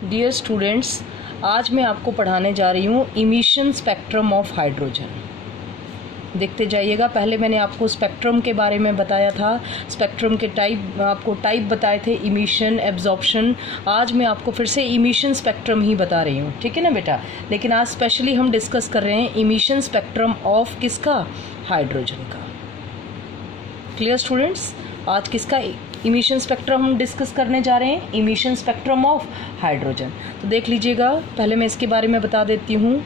Dear students, आज मैं आपको पढ़ाने जा रही हूँ इमिशन स्पेक्ट्रम ऑफ हाइड्रोजन। देखते जाइएगा। पहले मैंने आपको स्पेक्ट्रम के बारे में बताया था, स्पेक्ट्रम के टाइप बताए थे, इमिशन, एब्जॉर्प्शन। आज मैं आपको फिर से इमिशन स्पेक्ट्रम ही बता रही हूँ, ठीक है ना बेटा। लेकिन आज स्पेशली हम डिस्कस कर रहे हैं इमिशन स्पेक्ट्रम ऑफ किसका, हाइड्रोजन का। क्लियर स्टूडेंट्स, आज किसका इमिशन स्पेक्ट्रम हम डिस्कस करने जा रहे हैं, इमिशन स्पेक्ट्रम ऑफ हाइड्रोजन। तो देख लीजिएगा, पहले मैं इसके बारे में बता देती हूँ।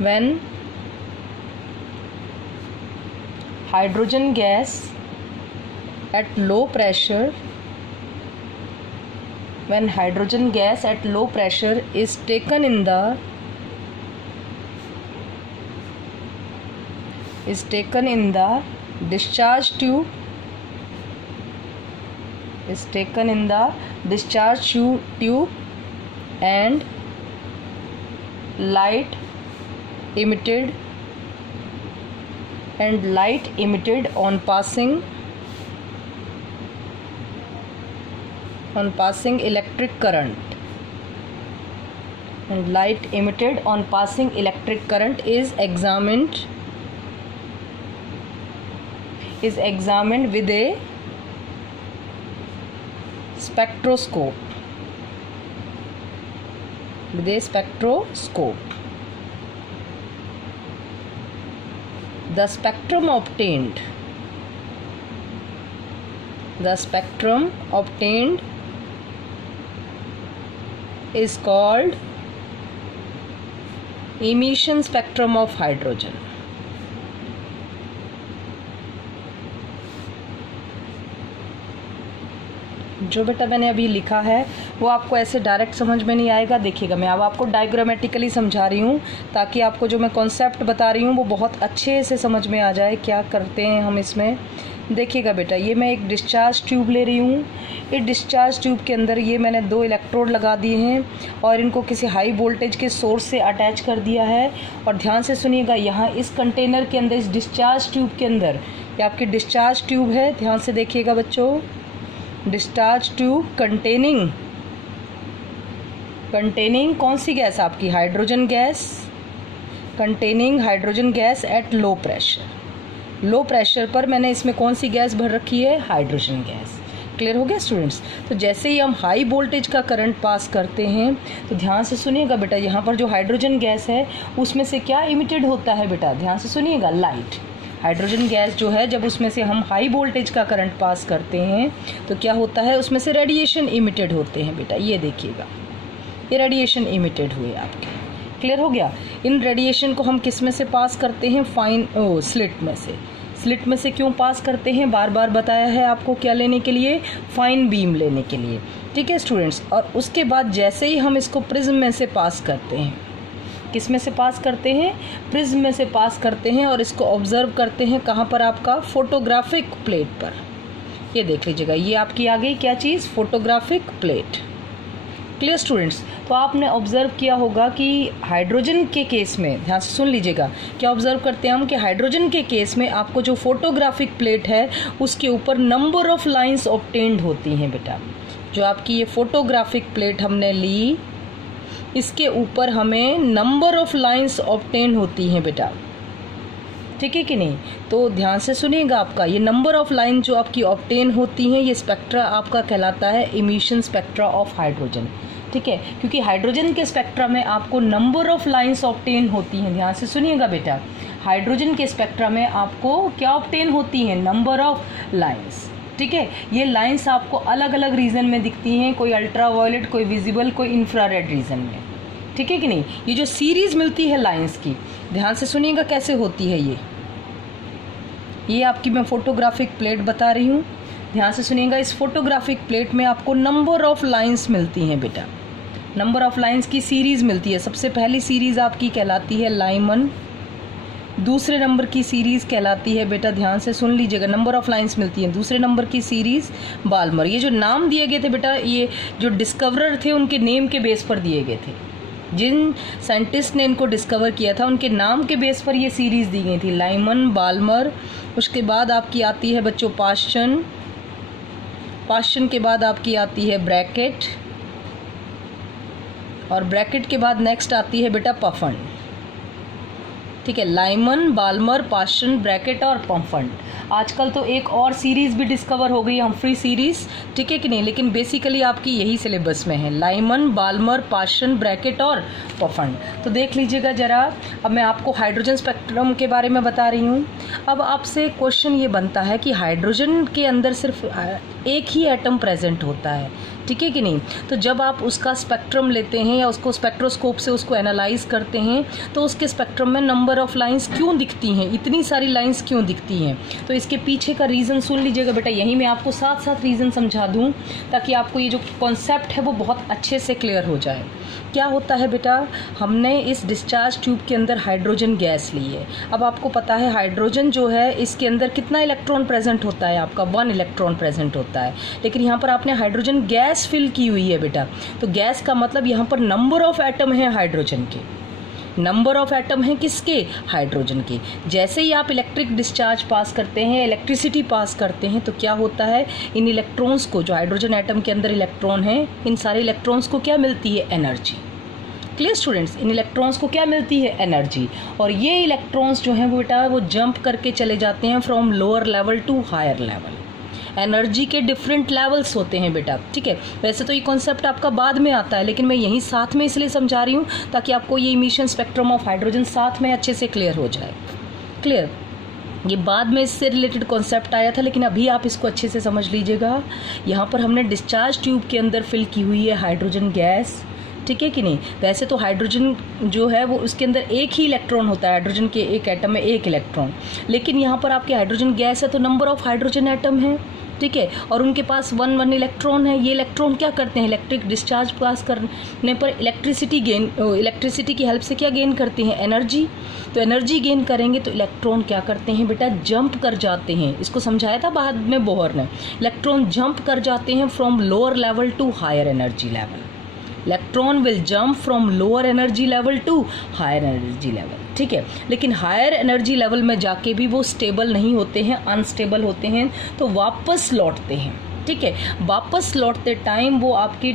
When hydrogen gas at low pressure, when hydrogen gas at low pressure is taken in the discharge tube, and light emitted on passing electric current, is examined with a spectroscope. The spectrum obtained is called emission spectrum of hydrogen. जो बेटा मैंने अभी लिखा है वो आपको ऐसे direct समझ में नहीं आएगा। देखिएगा, मैं अब आपको डायग्रामेटिकली समझा रही हूँ ताकि आपको जो मैं कॉन्सेप्ट बता रही हूँ वो बहुत अच्छे से समझ में आ जाए। क्या करते हैं हम इसमें, देखिएगा बेटा। ये मैं एक डिस्चार्ज ट्यूब ले रही हूँ। इस डिस्चार्ज ट्यूब के अंदर ये मैंने 2 इलेक्ट्रोड लगा दिए हैं और इनको किसी हाई वोल्टेज के सोर्स से अटैच कर दिया है। और ध्यान से सुनिएगा, यहाँ इस कंटेनर के अंदर, इस डिस्चार्ज ट्यूब के अंदर, ये आपकी डिस्चार्ज ट्यूब है। ध्यान से देखिएगा बच्चों, डिस्चार्ज ट्यूब कंटेनिंग कौन सी गैस, आपकी hydrogen gas, containing hydrogen gas at low pressure पर मैंने इसमें कौन सी गैस भर रखी है, हाइड्रोजन गैस। क्लियर हो गया स्टूडेंट्स। तो जैसे ही हम हाई वोल्टेज का करंट पास करते हैं तो ध्यान से सुनिएगा बेटा, यहाँ पर जो हाइड्रोजन गैस है उसमें से क्या इमिटेड होता है बेटा, ध्यान से सुनिएगा, लाइट। हाइड्रोजन गैस जो है, जब उसमें से हम हाई वोल्टेज का करंट पास करते हैं तो क्या होता है, उसमें से रेडिएशन इमिटेड होते हैं बेटा। ये देखिएगा, ये रेडिएशन इमिटेड हुए आपके। क्लियर हो गया। इन रेडिएशन को हम किस में से पास करते हैं, स्लिट में से। स्लिट में से क्यों पास करते हैं, बार बार बताया है आपको, क्या लेने के लिए, फाइन बीम लेने के लिए। ठीक है स्टूडेंट्स। और उसके बाद जैसे ही हम इसको प्रिज्म में से पास करते हैं, किस में से पास करते हैं, प्रिज्म में से पास करते हैं और इसको ऑब्जर्व करते हैं कहाँ पर, आपका फोटोग्राफिक प्लेट पर। ये देख लीजिएगा, ये आपकी आ गई क्या चीज़, फोटोग्राफिक प्लेट। Clear students. तो आपने ऑब्जर्व किया होगा कि हाइड्रोजन के केस में, ध्यान से सुन लीजिएगा, क्या ऑब्जर्व करते हैं हम कि हाइड्रोजन के केस में आपको जो फोटोग्राफिक प्लेट है उसके ऊपर नंबर ऑफ लाइंस ऑब्टेन्ड होती हैं बेटा। जो आपकी ये फोटोग्राफिक प्लेट हमने ली, इसके ऊपर हमें नंबर ऑफ लाइंस ऑब्टेन होती हैं बेटा, ठीक है कि नहीं। तो ध्यान से सुनिएगा, आपका ये नंबर ऑफ लाइन जो आपकी ऑब्टेन होती हैं, ये स्पेक्ट्रा आपका कहलाता है इमिशन स्पेक्ट्रा ऑफ हाइड्रोजन। ठीक है, क्योंकि हाइड्रोजन के स्पेक्ट्रा में आपको नंबर ऑफ लाइंस ऑब्टेन होती हैं। ध्यान से सुनिएगा बेटा, हाइड्रोजन के स्पेक्ट्रा में आपको क्या ऑब्टेन होती हैं, नंबर ऑफ लाइंस। ठीक है, ये लाइंस आपको अलग अलग रीजन में दिखती हैं, कोई अल्ट्रा वायलेट, कोई विजिबल, कोई इंफ्रारेड रीजन में। ठीक है कि नहीं। ये जो सीरीज मिलती है लाइंस की, ध्यान से सुनिएगा कैसे होती है। ये आपकी मैं फोटोग्राफिक प्लेट बता रही हूँ। ध्यान से सुनिएगा, इस फोटोग्राफिक प्लेट में आपको नंबर ऑफ लाइंस मिलती हैं बेटा, नंबर ऑफ लाइंस की सीरीज मिलती है। सबसे पहली सीरीज आपकी कहलाती है लाइमन, दूसरे नंबर की सीरीज कहलाती है बेटा, ध्यान से सुन लीजिएगा, नंबर ऑफ लाइंस मिलती हैं। दूसरे नंबर की सीरीज बाल्मर। ये जो नाम दिए गए थे बेटा, ये जो डिस्कवरर थे उनके नेम के बेस पर दिए गए थे। जिन साइंटिस्ट ने इनको डिस्कवर किया था उनके नाम के बेस पर ये सीरीज दी गई थी, लाइमन, बाल्मर। उसके बाद आपकी आती है बच्चों पाश्चन के बाद आपकी आती है ब्रैकेट, और ब्रैकेट के बाद नेक्स्ट आती है बेटा पफंड, ठीक है, लाइमन, बाल्मर, पाशन, ब्रैकेट और पफंड। आजकल तो एक और सीरीज भी डिस्कवर हो गई, हम्फ्री सीरीज, ठीक है कि नहीं, लेकिन बेसिकली आपकी यही सिलेबस में है, लाइमन, बाल्मर, पाशन, ब्रैकेट और पफंड। तो देख लीजिएगा जरा, अब मैं आपको हाइड्रोजन स्पेक्ट्रम के बारे में बता रही हूँ। अब आपसे क्वेश्चन ये बनता है कि हाइड्रोजन के अंदर सिर्फ एक ही एटम प्रेजेंट होता है, ठीक है कि नहीं। तो जब आप उसका स्पेक्ट्रम लेते हैं या उसको स्पेक्ट्रोस्कोप से उसको एनालाइज करते हैं तो उसके स्पेक्ट्रम में नंबर ऑफ लाइंस क्यों दिखती हैं, इतनी सारी लाइंस क्यों दिखती हैं। तो इसके पीछे का रीज़न सुन लीजिएगा बेटा, यही मैं आपको साथ साथ रीज़न समझा दूं ताकि आपको ये जो कॉन्सेप्ट है वो बहुत अच्छे से क्लियर हो जाए। क्या होता है बेटा, हमने इस डिस्चार्ज ट्यूब के अंदर हाइड्रोजन गैस ली है। अब आपको पता है हाइड्रोजन जो है इसके अंदर कितना इलेक्ट्रॉन प्रेजेंट होता है, आपका 1 इलेक्ट्रॉन प्रेजेंट होता है, लेकिन यहाँ पर आपने हाइड्रोजन गैस फिल की हुई है बेटा। तो गैस का मतलब यहाँ पर नंबर ऑफ एटम है हाइड्रोजन के, नंबर ऑफ एटम है किसके, हाइड्रोजन के। जैसे ही आप इलेक्ट्रिक डिस्चार्ज पास करते हैं, इलेक्ट्रिसिटी पास करते हैं, तो क्या होता है, इन इलेक्ट्रॉन्स को, जो हाइड्रोजन एटम के अंदर इलेक्ट्रॉन है, इन सारे इलेक्ट्रॉन्स को क्या मिलती है, एनर्जी। क्लियर स्टूडेंट्स, इन इलेक्ट्रॉन्स को क्या मिलती है, एनर्जी। और ये इलेक्ट्रॉन्स जो हैं वो बेटा वो जंप करके चले जाते हैं from lower level to higher level. Energy के डिफरेंट लेवल्स होते हैं बेटा, ठीक है। वैसे तो ये कॉन्सेप्ट आपका बाद में आता है, लेकिन मैं यहीं साथ में इसलिए समझा रही हूँ ताकि आपको ये इमिशन स्पेक्ट्रम ऑफ हाइड्रोजन साथ में अच्छे से क्लियर हो जाए। क्लियर, ये बाद में इससे रिलेटेड कॉन्सेप्ट आया था, लेकिन अभी आप इसको अच्छे से समझ लीजिएगा। यहाँ पर हमने डिस्चार्ज ट्यूब के अंदर फिल की हुई है हाइड्रोजन गैस, ठीक है कि नहीं। वैसे तो हाइड्रोजन जो है वो उसके अंदर एक ही इलेक्ट्रॉन होता है, हाइड्रोजन के एक एटम में एक इलेक्ट्रॉन, लेकिन यहाँ पर आपके हाइड्रोजन गैस है तो नंबर ऑफ हाइड्रोजन एटम है, ठीक है, और उनके पास 1 इलेक्ट्रॉन है। ये इलेक्ट्रॉन क्या करते हैं, इलेक्ट्रिक डिस्चार्ज पास करने पर इलेक्ट्रिसिटी की हेल्प से क्या गेन करते हैं, एनर्जी। तो एनर्जी गेन करेंगे तो इलेक्ट्रॉन क्या करते हैं बेटा, जंप कर जाते हैं। इसको समझाया था बाद में बोहर ने, इलेक्ट्रॉन जंप कर जाते हैं from lower level to higher energy level. Electron will jump from lower energy level to higher energy level, ठीक है। लेकिन हायर एनर्जी लेवल में जाके भी वो स्टेबल नहीं होते हैं, अनस्टेबल होते हैं, तो वापस लौटते हैं, ठीक है। वापस लौटते टाइम वो आपकी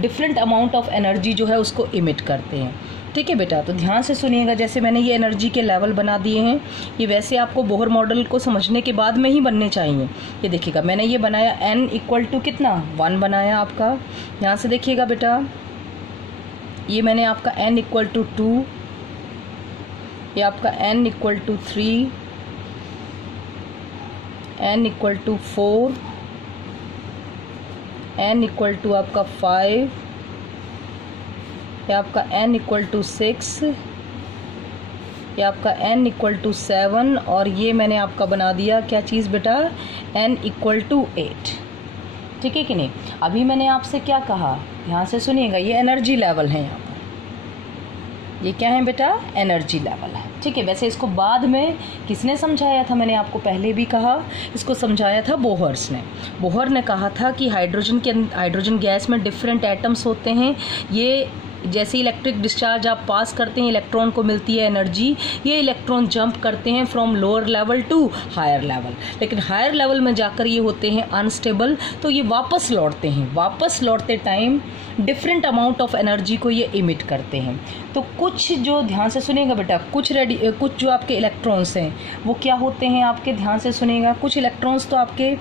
डिफरेंट अमाउंट ऑफ एनर्जी जो है उसको इमिट करते हैं, ठीक है बेटा। तो ध्यान से सुनिएगा, जैसे मैंने ये एनर्जी के लेवल बना दिए हैं, ये वैसे आपको बोहर मॉडल को समझने के बाद में ही बनने चाहिए। ये देखिएगा, मैंने ये बनाया n इक्वल टू कितना, 1 बनाया आपका। यहाँ से देखिएगा बेटा, ये मैंने आपका n इक्वल टू 2, ये आपका n equal to 3, n equal to 4, n equal to आपका 5, ये आपका n इक्वल टू 6, ये आपका n इक्वल टू 7, और ये मैंने आपका बना दिया क्या चीज़ बेटा, n इक्वल टू 8, ठीक है कि नहीं। अभी मैंने आपसे क्या कहा, ध्यान से सुनिएगा, ये एनर्जी लेवल है, यहाँ पर ये क्या है बेटा, एनर्जी लेवल है, ठीक है। वैसे इसको बाद में किसने समझाया था, मैंने आपको पहले भी कहा, इसको समझाया था बोहर्स ने। बोहर ने कहा था कि हाइड्रोजन गैस में डिफरेंट एटम्स होते हैं, ये जैसे इलेक्ट्रिक डिस्चार्ज आप पास करते हैं इलेक्ट्रॉन को मिलती है एनर्जी, ये इलेक्ट्रॉन जंप करते हैं from lower level to higher level, लेकिन हायर लेवल में जाकर ये होते हैं अनस्टेबल, तो ये वापस लौटते हैं। वापस लौटते time different amount of energy को ये इमिट करते हैं। तो कुछ जो, ध्यान से सुनिएगा बेटा, कुछ जो आपके इलेक्ट्रॉन्स हैं वो क्या होते हैं आपके, ध्यान से सुनिएगा, कुछ इलेक्ट्रॉन्स तो आपके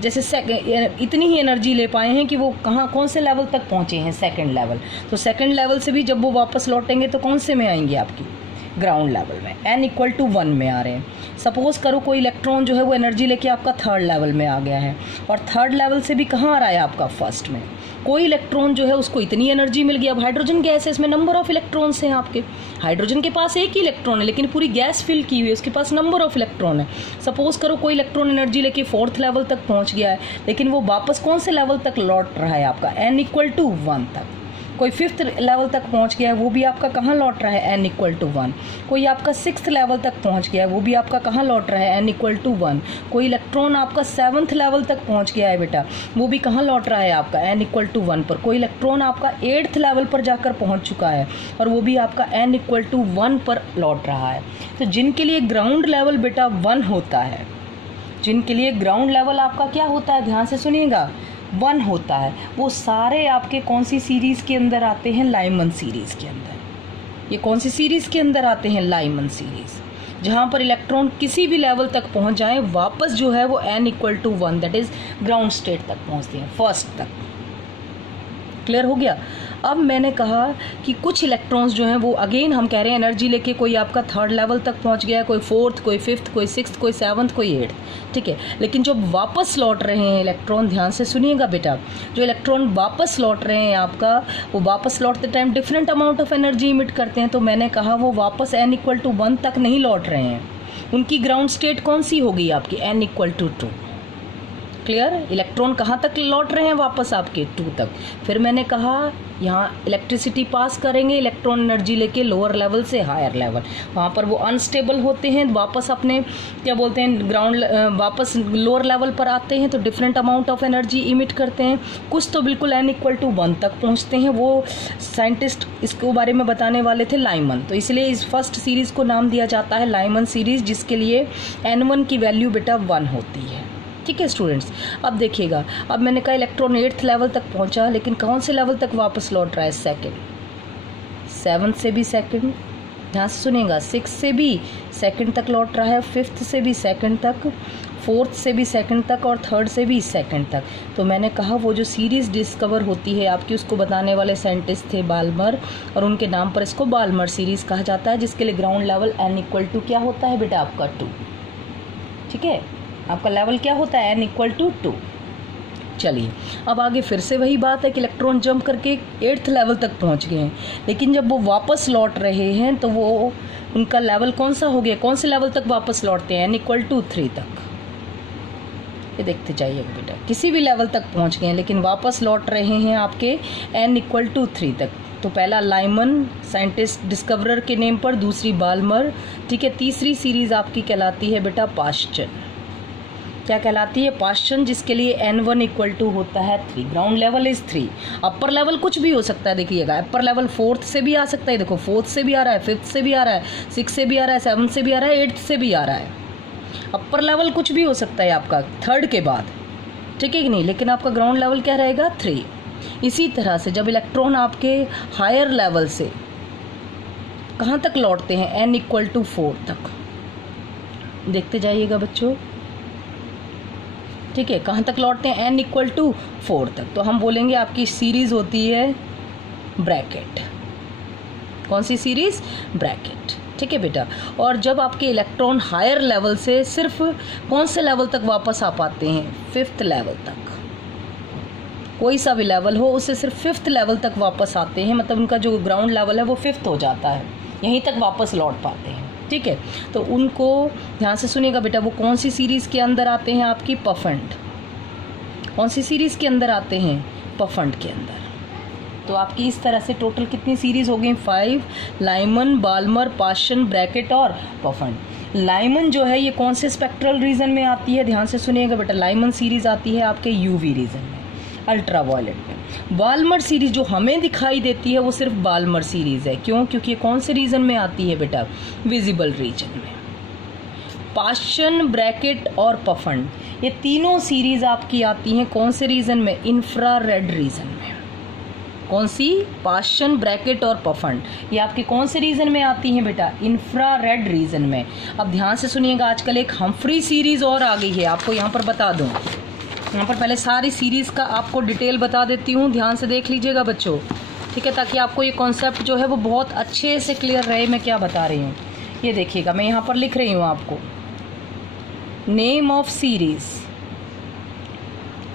जैसे इतनी ही एनर्जी ले पाए हैं कि वो कौन से लेवल तक पहुँचे हैं, सेकेंड लेवल। तो सेकेंड लेवल से भी जब वो वापस लौटेंगे तो कौन से में आएंगे, आपकी ग्राउंड लेवल में, n इक्वल टू 1 में आ रहे हैं। सपोज करो कोई इलेक्ट्रॉन जो है वो एनर्जी लेके आपका थर्ड लेवल में आ गया है, और थर्ड लेवल से भी कहाँ आ रहा है आपका, फर्स्ट में। कोई इलेक्ट्रॉन जो है उसको इतनी एनर्जी मिल गई, अब हाइड्रोजन गैस है, इसमें नंबर ऑफ इलेक्ट्रॉन्स हैं आपके, हाइड्रोजन के पास एक ही इलेक्ट्रॉन है लेकिन पूरी गैस फिल की हुई है, उसके पास नंबर ऑफ इलेक्ट्रॉन है। सपोज करो कोई इलेक्ट्रॉन एनर्जी लेके फोर्थ लेवल तक पहुंच गया है, लेकिन वो वापस कौन से लेवल तक लौट रहा है आपका, n इक्वल टू 1 तक। कोई फिफ्थ लेवल तक पहुंच गया है, वो भी आपका कहाँ लौट रहा है, n इक्वल टू 1। कोई आपका सिक्स्थ लेवल तक पहुंच गया है, वो भी आपका कहाँ लौट रहा है, n इक्वल टू 1। कोई इलेक्ट्रॉन आपका 7th लेवल तक पहुंच गया है बेटा, वो भी कहाँ लौट रहा है आपका, n इक्वल टू 1 पर। कोई इलेक्ट्रॉन आपका 8th लेवल पर जाकर पहुंच चुका है और वो भी आपका n इक्वल टू 1 पर लौट रहा है। तो जिनके लिए ग्राउंड लेवल बेटा 1 होता है, जिनके लिए ग्राउंड लेवल आपका क्या होता है, ध्यान से सुनिएगा, 1 होता है, वो सारे आपके कौन सी सीरीज़ के अंदर आते हैं? लाइमन सीरीज़ के अंदर। ये कौन सी सीरीज़ के अंदर आते हैं? Lyman series. जहाँ पर इलेक्ट्रॉन किसी भी लेवल तक पहुँच जाए, वापस जो है वो n=1 that is ground state तक पहुँचते हैं, फर्स्ट तक। क्लियर हो गया? अब मैंने कहा कि कुछ इलेक्ट्रॉन्स जो हैं वो अगेन हम कह रहे हैं एनर्जी लेके कोई आपका 3rd लेवल तक पहुंच गया, कोई 4th, कोई 5th, कोई 6th, कोई 7th, कोई 8th, ठीक है। लेकिन जब वापस लौट रहे हैं इलेक्ट्रॉन, ध्यान से सुनिएगा बेटा, जो इलेक्ट्रॉन वापस लौट रहे हैं आपका, वो वापस लौटते time different amount of energy emit करते हैं। तो मैंने कहा वो वापस n=1 तक नहीं लौट रहे हैं, उनकी ग्राउंड स्टेट कौन सी होगी आपकी? n=2। क्लियर? इलेक्ट्रॉन कहाँ तक लौट रहे हैं? वापस आपके 2 तक। फिर मैंने कहा यहाँ इलेक्ट्रिसिटी पास करेंगे इलेक्ट्रॉन एनर्जी लेके लोअर लेवल से हायर लेवल, वहाँ पर वो अनस्टेबल होते हैं, वापस अपने क्या बोलते हैं ग्राउंड, वापस लोअर लेवल पर आते हैं तो different amount of energy emit करते हैं। कुछ तो बिल्कुल n=1 तक पहुँचते हैं, वो साइंटिस्ट इसके बारे में बताने वाले थे लाइमन, तो इसलिए इस फर्स्ट सीरीज़ को नाम दिया जाता है लाइमन सीरीज़, जिसके लिए n1 की वैल्यू बेटा 1 होती है। ठीक है स्टूडेंट्स, अब देखिएगा, अब मैंने कहा इलेक्ट्रॉन 8th लेवल तक पहुंचा, लेकिन कौन से लेवल तक वापस लौट रहा है? 2nd, 7th से भी 2nd, ध्यान से सुनिएगा, 6th से भी 2nd तक लौट रहा है, 5th से भी 2nd तक, 4th से भी 2nd तक और 3rd से भी 2nd तक। तो मैंने कहा वो जो सीरीज़ डिस्कवर होती है आपकी, उसको बताने वाले साइंटिस्ट थे बाल्मर, और उनके नाम पर इसको बाल्मर सीरीज़ कहा जाता है, जिसके लिए ग्राउंड लेवल n= क्या होता है बेटा? आपका 2। ठीक है, आपका लेवल क्या होता है? n=2। चलिए अब आगे फिर से वही बात है कि इलेक्ट्रॉन जंप करके 8th लेवल तक पहुंच गए हैं, लेकिन जब वो वापस लौट रहे हैं तो वो उनका लेवल कौन सा हो गया? कौन से लेवल तक वापस लौटते हैं? n=3 तक। ये देखते जाइएगा बेटा, किसी भी लेवल तक पहुंच गए हैं लेकिन वापस लौट रहे हैं आपके n=3 तक। तो पहला लाइमन साइंटिस्ट डिस्कवरर के नेम पर, दूसरी बाल्मर, ठीक है। तीसरी सीरीज आपकी कहलाती है बेटा पाश्चन। क्या कहलाती है? पाश्चन, जिसके लिए n1 होता है 3। Ground level is 3। Upper level कुछ भी हो सकता है, देखिएगा अपर लेवल 4th से भी आ सकता है, देखो 4th से भी आ रहा है, 5th से भी आ रहा है, 6th से भी आ रहा है, 7th से भी आ रहा है, 8th से भी आ रहा है। अपर लेवल कुछ भी हो सकता है आपका 3rd के बाद, ठीक है कि नहीं, लेकिन आपका ग्राउंड लेवल क्या रहेगा? 3। इसी तरह से जब इलेक्ट्रॉन आपके हायर लेवल से कहाँ तक लौटते हैं? n=4 तक। देखते जाइएगा बच्चों, ठीक है, कहाँ तक लौटते हैं? n=4 तक। तो हम बोलेंगे आपकी सीरीज होती है ब्रैकेट। कौन सी सीरीज? ब्रैकेट। ठीक है बेटा। और जब आपके इलेक्ट्रॉन हायर लेवल से सिर्फ कौन से लेवल तक वापस आ पाते हैं? 5th लेवल तक। कोई सा भी लेवल हो, उससे सिर्फ 5th लेवल तक वापस आते हैं, मतलब उनका जो ग्राउंड लेवल है वो 5th हो जाता है, यहीं तक वापस लौट पाते हैं। ठीक है, तो उनको ध्यान से सुनिएगा बेटा, वो कौन सी सीरीज़ के अंदर आते हैं? आपकी पफंड। कौन सी सीरीज़ के अंदर आते हैं? पफंड के अंदर। तो आपकी इस तरह से टोटल कितनी सीरीज़ हो गई? 5। लाइमन, बाल्मर, पाश्चन, ब्रैकेट और पफंड। लाइमन जो है ये कौन से स्पेक्ट्रल रीजन में आती है? ध्यान से सुनिएगा बेटा, लाइमन सीरीज़ आती है आपके यूवी रीजन में, अल्ट्रावायलेट में। बाल्मर सीरीज जो हमें दिखाई देती है वो सिर्फ बाल्मर सीरीज है। क्यों? क्योंकि ये कौन से रीजन में आती है बेटा? विजिबल रीजन में। पाश्चन, ब्रैकेट और पफंड, ये तीनों सीरीज आपकी आती हैं कौन से रीजन में? इंफ्रारेड रीजन में। कौन सी? पाश्चन, ब्रैकेट और पफंड, ये आपके कौन से रीजन में आती हैं बेटा? इंफ्रारेड रीजन में। अब ध्यान से सुनिएगा, आजकल एक हम्फ्री सीरीज और आ गई है, आपको यहाँ पर बता दूं। यहाँ पर पहले सारी सीरीज़ का आपको डिटेल बता देती हूँ, ध्यान से देख लीजिएगा बच्चों, ठीक है, ताकि आपको ये कॉन्सेप्ट जो है वो बहुत अच्छे से क्लियर रहे मैं क्या बता रही हूँ। ये देखिएगा, मैं यहाँ पर लिख रही हूँ आपको नेम ऑफ सीरीज़।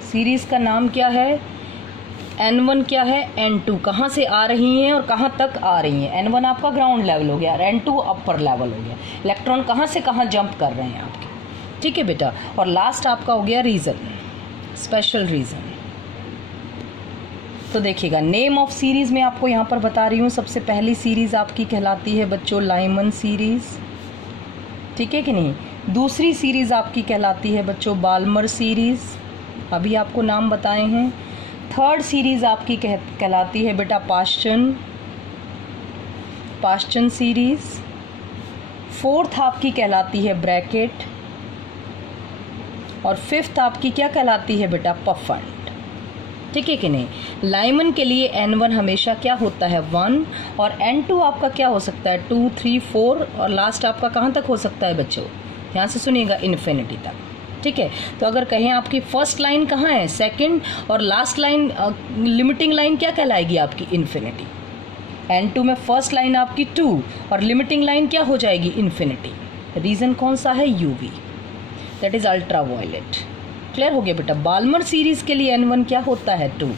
सीरीज़ का नाम क्या है? n1 क्या है? n2 कहाँ से आ रही हैं और कहाँ तक आ रही हैं? n1 आपका ग्राउंड लेवल हो गया, n2 अपर लेवल हो गया। इलेक्ट्रॉन कहाँ से कहाँ जंप कर रहे हैं आपके, ठीक है बेटा। और लास्ट आपका हो गया रीज़न, स्पेशल रीजन। तो देखिएगा, नेम ऑफ सीरीज में आपको यहाँ पर बता रही हूँ, सबसे पहली सीरीज आपकी कहलाती है बच्चों लाइमन सीरीज, ठीक है कि नहीं। दूसरी सीरीज आपकी कहलाती है बच्चों बाल्मर सीरीज, अभी आपको नाम बताए हैं। थर्ड सीरीज आपकी कहलाती है बेटा पाश्चन सीरीज। फोर्थ आपकी कहलाती है ब्रैकेट और फिफ्थ आपकी क्या कहलाती है बेटा? पफंड। ठीक है कि नहीं। लाइमन के लिए N1 हमेशा क्या होता है 1 और N2 आपका क्या हो सकता है 2, 3, 4 और लास्ट आपका कहाँ तक हो सकता है बच्चों, ध्यान से सुनिएगा, इन्फिनिटी तक। ठीक है, तो अगर कहें आपकी फर्स्ट लाइन कहाँ है, सेकंड, और लास्ट लाइन लिमिटिंग लाइन क्या कहलाएगी आपकी, इन्फिनिटी। N2 में फर्स्ट लाइन आपकी 2 और लिमिटिंग लाइन क्या हो जाएगी, इन्फिनिटी। रीजन कौन सा है, UV, that is ultra violet. Clear हो गया बेटा। बाल्मर सीरीज के लिए N1 क्या होता है 2,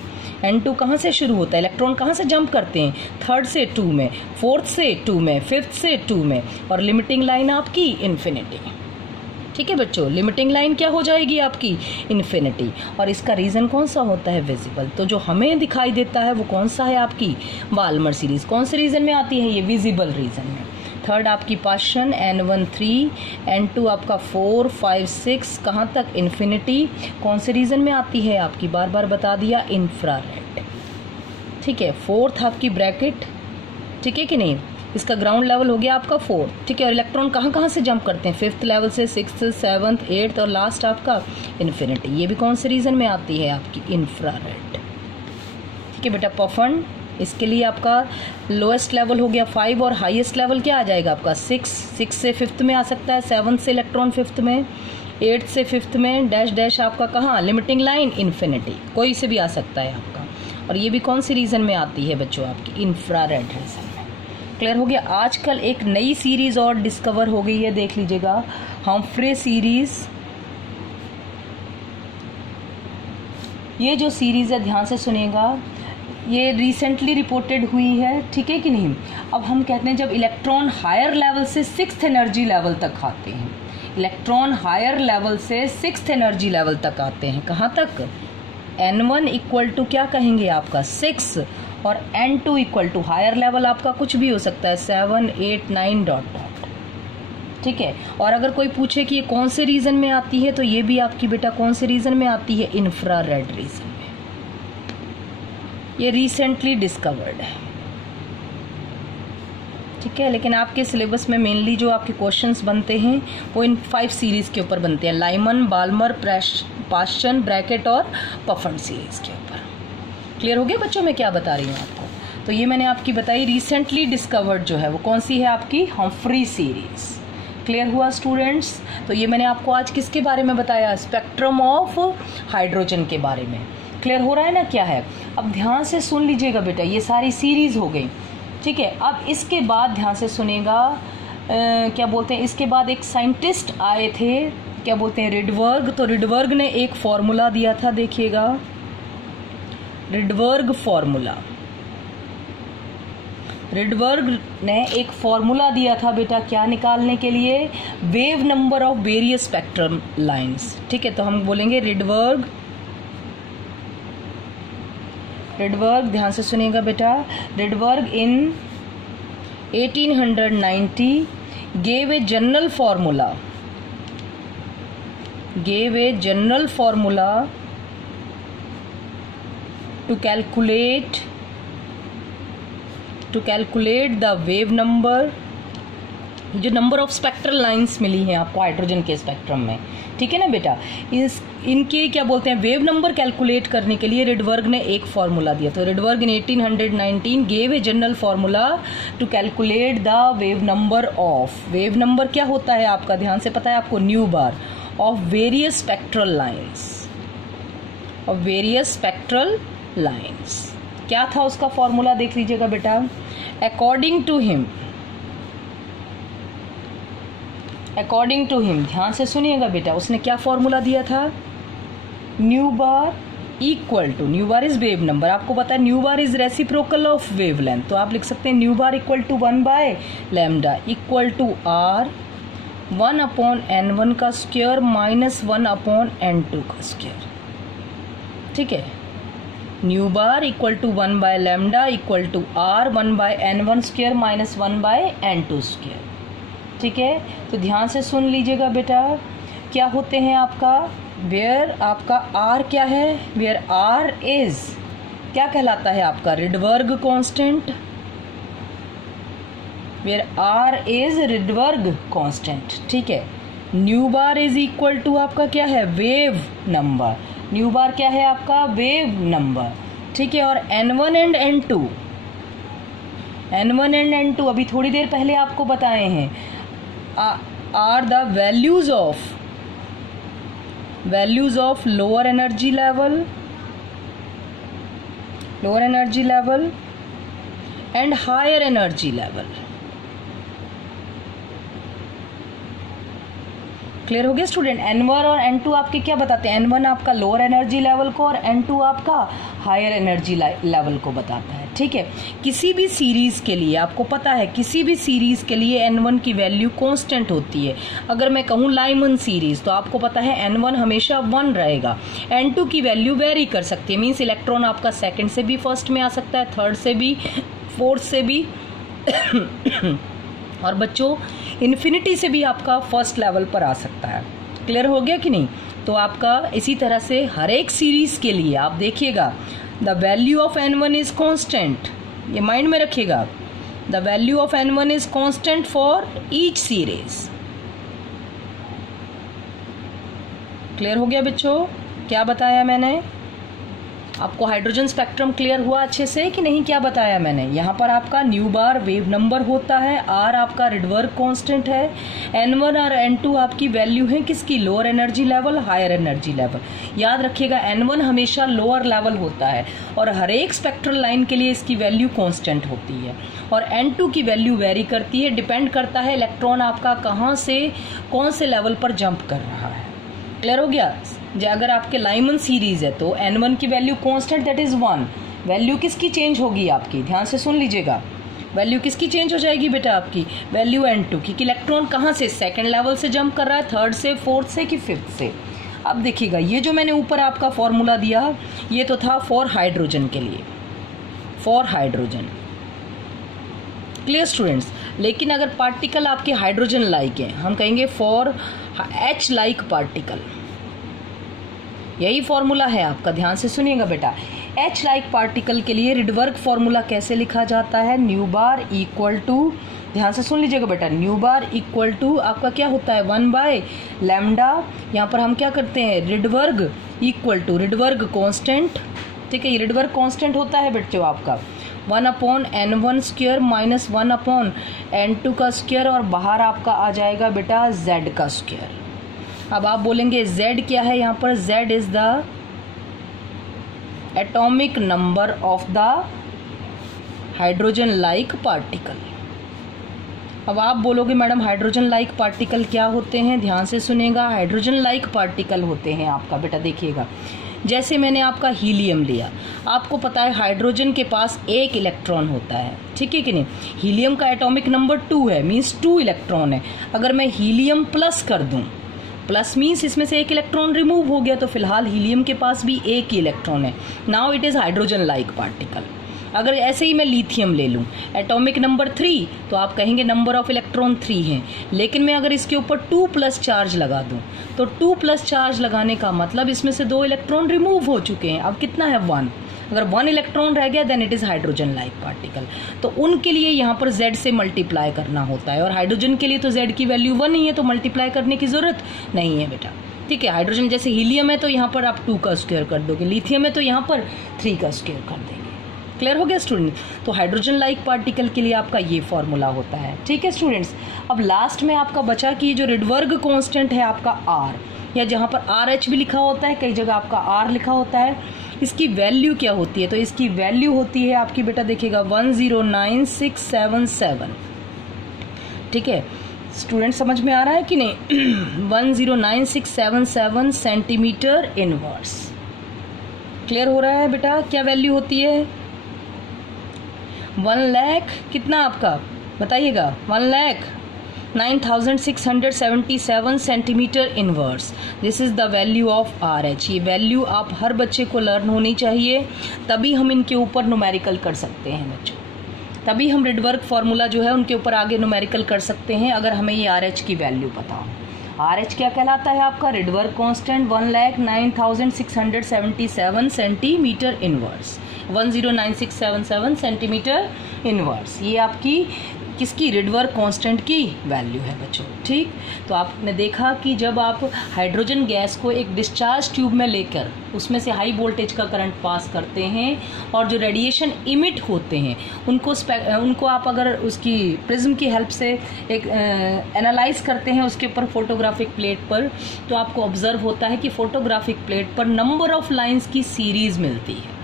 N2 कहाँ से शुरू होता है, इलेक्ट्रॉन कहाँ से जंप करते हैं, 3rd से 2 में, 4th से 2 में, 5th से 2 में, और लिमिटिंग लाइन आपकी इन्फिनिटी। ठीक है बच्चों, लिमिटिंग लाइन क्या हो जाएगी आपकी, इन्फिनिटी। और इसका रीजन कौन सा होता है, विजिबल। तो जो हमें दिखाई देता है वो कौन सा है आपकी, बाल्मर सीरीज। कौन से रीजन में आती है ये, विजिबल रीजन में। थर्ड आपकी पाशन N1 3, N2 आपका 4, 5, 6 कहाँ तक, इन्फिनिटी। कौन से रीजन में आती है आपकी, बार बार बता दिया, इंफ्रारेड। ठीक है, 4th आपकी ब्रैकेट, ठीक है कि नहीं, इसका ग्राउंड लेवल हो गया आपका 4। ठीक है, और इलेक्ट्रॉन कहाँ कहाँ से जंप करते हैं, 5th लेवल से, 6th, 7th, 8th और लास्ट आपका इन्फिनिटी। ये भी कौन से रीजन में आती है आपकी, इंफ्रारेड। ठीक है बेटा। पफन, इसके लिए आपका लोएस्ट लेवल हो गया 5 और हाईएस्ट लेवल क्या आ जाएगा आपका 6 से 5th में आ सकता है, 7th से इलेक्ट्रॉन 5th में, 8th से 5th में, डैश डैश आपका कहाँ, लिमिटिंग लाइन इन्फिनिटी, कोई से भी आ सकता है आपका। और ये भी कौन सी रीजन में आती है बच्चों, आपकी इंफ्रारेड रीजन में। क्लियर हो गया। आजकल एक नई सीरीज और डिस्कवर हो गई है, देख लीजिएगा, हम्फ्रे सीरीज। ये जो सीरीज है ध्यान से सुनिएगा, ये रिसेंटली रिपोर्टेड हुई है, ठीक है कि नहीं। अब हम कहते हैं जब इलेक्ट्रॉन हायर लेवल से 6th एनर्जी लेवल तक आते हैं, इलेक्ट्रॉन हायर लेवल से 6th एनर्जी लेवल तक आते हैं, कहाँ तक, N1 इक्वल टू क्या कहेंगे आपका 6 और N2 equal to higher level आपका कुछ भी हो सकता है 7, 8, 9 डॉट डॉट। ठीक है, और अगर कोई पूछे कि ये कौन से रीजन में आती है, तो ये भी आपकी बेटा कौन से रीजन में आती है, इंफ्रारेड रीजन में। ये रिसेंटली डिस्कवर्ड है, ठीक है। लेकिन आपके सिलेबस में मेनली जो आपके क्वेश्चंस बनते हैं वो इन 5 सीरीज के ऊपर बनते हैं, लाइमन, बाल्मर, पाशन, ब्रैकेट और पफन सीरीज के ऊपर। क्लियर हो गया बच्चों, मैं क्या बता रही हूँ आपको। तो ये मैंने आपकी बताई रिसेंटली डिस्कवर्ड जो है वो कौन सी है आपकी, हम्फ्री सीरीज। क्लियर हुआ स्टूडेंट्स। तो ये मैंने आपको आज किसके बारे में बताया, स्पेक्ट्रम ऑफ हाइड्रोजन के बारे में। क्लियर हो रहा है ना क्या है। अब ध्यान से सुन लीजिएगा बेटा, ये सारी सीरीज हो गई, ठीक है। अब इसके बाद ध्यान से सुनेगा, क्या बोलते हैं, इसके बाद एक साइंटिस्ट आए थे, क्या बोलते हैं, रिडबर्ग। तो रिडबर्ग ने एक फॉर्मूला दिया था, देखिएगा, रिडबर्ग फॉर्मूला। रिडबर्ग ने एक फॉर्मूला दिया था बेटा, क्या निकालने के लिए, wave number of various spectrum lines. ठीक है, तो हम बोलेंगे रिडबर्ग, ध्यान से सुनिएगा बेटा, Rydberg in 1890 gave a general formula to calculate the wave number, जो नंबर ऑफ स्पेक्ट्रल लाइंस मिली हैं आपको हाइड्रोजन के स्पेक्ट्रम में, ठीक है ना बेटा। इनके क्या बोलते हैं, वेव नंबर कैलकुलेट करने के लिए रिडबर्ग ने एक फार्मूला दिया। तो Rydberg in 1819 gave a general formula to calculate the wave number of, wave number क्या होता है आपका, ध्यान से पता है आपको, nu bar of various spectral lines. क्या था उसका फॉर्मूला, देख लीजिएगा बेटा। अकॉर्डिंग टू हिम, ध्यान से सुनिएगा बेटा, उसने क्या फॉर्मूला दिया था, nu bar equal to, nu bar is wave number, आपको पता है nu bar is reciprocal of wave length, तो आप लिख सकते हैं nu bar equal to 1/λ equal to r 1/n1 का स्क्वायर माइनस 1/n2 का स्क्वायर। ठीक है, nu bar equal to 1/λ equal to r 1/n1 square minus 1/n2 square. ठीक है, तो ध्यान से सुन लीजिएगा बेटा, क्या होते हैं आपका, वेयर आपका r क्या है, वेयर r इज क्या कहलाता है आपका, Rydberg constant, where r is Rydberg constant. ठीक है, nu bar is equal to आपका क्या है, वेव नंबर, न्यू बार क्या है आपका? वेव नंबर, ठीक है। और N1 and N2, N1 and N2 अभी थोड़ी देर पहले आपको बताए हैं, are the values of lower energy level and higher energy level. Clear हो गया स्टूडेंट? N1 और N2 आपके क्या बताते हैं? N1 आपका लोअर एनर्जी लेवल को और N2 आपका हायर एनर्जी लेवल को बताता है, ठीक है। किसी भी सीरीज के लिए आपको पता है, किसी भी सीरीज के लिए N1 की वैल्यू कांस्टेंट होती है। अगर मैं कहूँ लाइमन सीरीज तो आपको पता है N1 हमेशा 1 रहेगा। N2 की वैल्यू वेरी कर सकती है, मीन्स इलेक्ट्रॉन आपका सेकंड से भी फर्स्ट में आ सकता है, थर्ड से भी, फोर्थ से भी और बच्चों इन्फिनिटी से भी आपका फर्स्ट लेवल पर आ सकता है। क्लियर हो गया कि नहीं? तो आपका इसी तरह से हर एक सीरीज के लिए आप देखिएगा, the value of N1 is constant, ये माइंड में रखिएगा, the value of N1 is constant for each series. Clear हो गया बच्चों? क्या बताया मैंने आपको? हाइड्रोजन स्पेक्ट्रम क्लियर हुआ अच्छे से कि नहीं? क्या बताया मैंने? यहाँ पर आपका न्यू बार वेव नंबर होता है, आर आपका रिडवर्क कांस्टेंट है, N1 और N2 आपकी वैल्यू है किसकी? Lower energy level, higher energy level. याद रखिएगा N1 हमेशा लोअर लेवल होता है और हर एक स्पेक्ट्रल लाइन के लिए इसकी वैल्यू कांस्टेंट होती है। और N2 की वैल्यू वेरी करती है, डिपेंड करता है इलेक्ट्रॉन आपका कहाँ से कौन से लेवल पर जंप कर रहा है। क्लियर हो गया? अगर आपके लाइमन सीरीज है तो N1 की value constant, that is 1। Value किसकी चेंज होगी आपकी? ध्यान से सुन लीजिएगा, वैल्यू किसकी चेंज हो जाएगी बेटा? आपकी वैल्यू N2 की। इलेक्ट्रॉन कहाँ से सेकंड लेवल से जंप कर रहा है, थर्ड से, फोर्थ से कि फिफ्थ से? अब देखिएगा, ये जो मैंने ऊपर आपका फॉर्मूला दिया ये तो था फॉर हाइड्रोजन के लिए, फॉर हाइड्रोजन। Clear students? लेकिन अगर पार्टिकल आपके हाइड्रोजन लाइक है, हम कहेंगे फॉर H लाइक पार्टिकल, यही फॉर्मूला है आपका। ध्यान से सुनिएगा बेटा, H लाइक पार्टिकल के लिए रिडवर्क फॉर्मूला कैसे लिखा जाता है? न्यू बार इक्वल टू, ध्यान से सुन लीजिएगा बेटा, न्यू बार इक्वल टू आपका क्या होता है? 1/λ। यहाँ पर हम क्या करते हैं? रिडवर्क इक्वल टू रिडवर्क कांस्टेंट, ठीक है। ये रिडवर्क कांस्टेंट होता है बच्चों आपका 1/N1 स्क्वायर माइनस 1/N2 का स्क्वायर, और बाहर आपका आ जाएगा बेटा Z का स्क्वायर। अब आप बोलेंगे Z क्या है? यहाँ पर Z is the atomic number of the hydrogen like particle. अब आप बोलोगे मैडम हाइड्रोजन लाइक पार्टिकल क्या होते हैं? ध्यान से सुनेगा, हाइड्रोजन लाइक पार्टिकल होते हैं आपका बेटा, देखिएगा, जैसे मैंने आपका हीलियम लिया, आपको पता है हाइड्रोजन के पास एक इलेक्ट्रॉन होता है, ठीक है कि नहीं? हीलियम का एटॉमिक नंबर 2 है, मीन्स 2 इलेक्ट्रॉन है। अगर मैं हीलियम प्लस कर दूं, प्लस मीन्स इसमें से एक इलेक्ट्रॉन रिमूव हो गया, तो फिलहाल हीलियम के पास भी एक ही इलेक्ट्रॉन है। Now it is hydrogen like particle. अगर ऐसे ही मैं लिथियम ले लूं, एटॉमिक नंबर 3, तो आप कहेंगे नंबर ऑफ इलेक्ट्रॉन 3 है, लेकिन मैं अगर इसके ऊपर 2+ चार्ज लगा दूं, तो 2+ चार्ज लगाने का मतलब इसमें से 2 इलेक्ट्रॉन रिमूव हो चुके हैं। अब कितना है? 1। अगर 1 इलेक्ट्रॉन रह गया then it is hydrogen like particle. तो उनके लिए यहाँ पर Z से मल्टीप्लाई करना होता है, और हाइड्रोजन के लिए तो Z की वैल्यू 1 ही है, तो मल्टीप्लाई करने की जरूरत नहीं है बेटा, ठीक है। हाइड्रोजन जैसे हीलियम है तो यहाँ पर आप 2 का स्क्वायर कर दोगे, लिथियम है तो यहाँ पर 3 का स्क्वायर कर देंगे। क्लियर हो गया स्टूडेंट? तो हाइड्रोजन लाइक पार्टिकल के लिए आपका ये फॉर्मूला होता है, ठीक है स्टूडेंट्स। अब लास्ट में आपका बचा कि जो रिडवर्क कांस्टेंट है आपका R, या जहाँ पर RH भी लिखा होता है, कई जगह आपका R लिखा होता है, इसकी वैल्यू क्या होती है? तो इसकी वैल्यू होती है आपकी बेटा, देखिएगा 109677, ठीक है स्टूडेंट, समझ में आ रहा है कि नहीं? 109677 सेंटीमीटर इनवर्स। क्लियर हो रहा है बेटा? क्या वैल्यू होती है? 1 लाख कितना आपका बताइएगा? 1,09,677 centimetre inverse. This is the value of RH। ये वैल्यू आप हर बच्चे को लर्न होनी चाहिए, तभी हम इनके ऊपर न्यूमेरिकल कर सकते हैं बच्चों, तभी हम रिडवर्क फार्मूला जो है उनके ऊपर आगे न्यूमेरिकल कर सकते हैं, अगर हमें ये RH की वैल्यू पता हो। RH क्या कहलाता है आपका? Rydberg constant 1,09,677 centimetre inverse, 109677 centimetre inverse. ये आपकी किसकी, रिडवर्क कांस्टेंट की वैल्यू है बच्चों। ठीक, तो आपने देखा कि जब आप हाइड्रोजन गैस को एक डिस्चार्ज ट्यूब में लेकर उसमें से हाई वोल्टेज का करंट पास करते हैं और जो रेडिएशन इमिट होते हैं उनको आप अगर उसकी प्रिज्म की हेल्प से एक एनालाइज करते हैं उसके ऊपर फोटोग्राफिक प्लेट पर, तो आपको ऑब्जर्व होता है कि फोटोग्राफिक प्लेट पर नंबर ऑफ लाइंस की सीरीज मिलती है।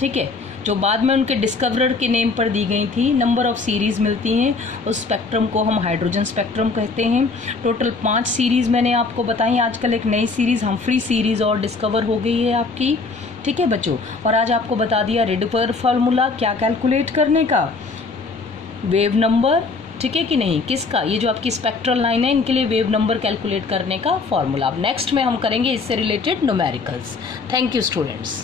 ठीक है, जो बाद में उनके डिस्कवरर के नेम पर दी गई थी, नंबर ऑफ सीरीज मिलती हैं। उस स्पेक्ट्रम को हम हाइड्रोजन स्पेक्ट्रम कहते हैं। टोटल 5 सीरीज मैंने आपको बताई। आजकल एक नई सीरीज हम्फ्री सीरीज और डिस्कवर हो गई है आपकी। ठीक है बच्चों, और आज आपको बता दिया रिडवर्क फार्मूला क्या कैलकुलेट करने का, वेव नंबर, ठीक है कि नहीं, किसका, ये जो आपकी स्पेक्ट्रल लाइन है इनके लिए वेव नंबर कैलकुलेट करने का फॉर्मूला। अब नेक्स्ट में हम करेंगे इससे related numericals. Thank you students.